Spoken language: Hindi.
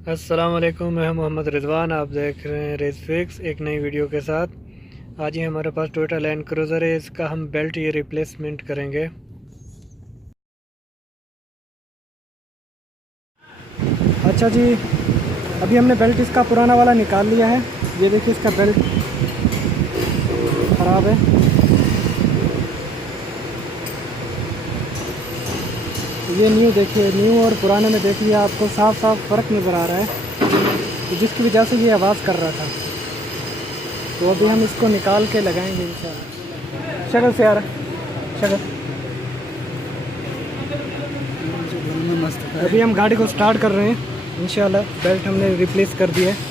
अस्सलाम वालेकुम, मैं मोहम्मद रिजवान। आप देख रहे हैं रेस फिक्स एक नई वीडियो के साथ। आज ही हमारे पास टोयोटा लैंड क्रूज़र है, इसका हम बेल्ट ये रिप्लेसमेंट करेंगे। अच्छा जी, अभी हमने बेल्ट इसका पुराना वाला निकाल लिया है। ये देखिए इसका बेल्ट ख़राब है। ये न्यू देखिए, न्यू और पुराने में देख लिया, आपको साफ साफ फ़र्क नज़र आ रहा है, जिसकी वजह से ये आवाज़ कर रहा था। तो अभी हम इसको निकाल के लगाएंगे इंशाल्लाह। शक्ल से यार, शक्ल। अभी हम गाड़ी को स्टार्ट कर रहे हैं। इंशाल्लाह बेल्ट हमने रिप्लेस कर दिया है।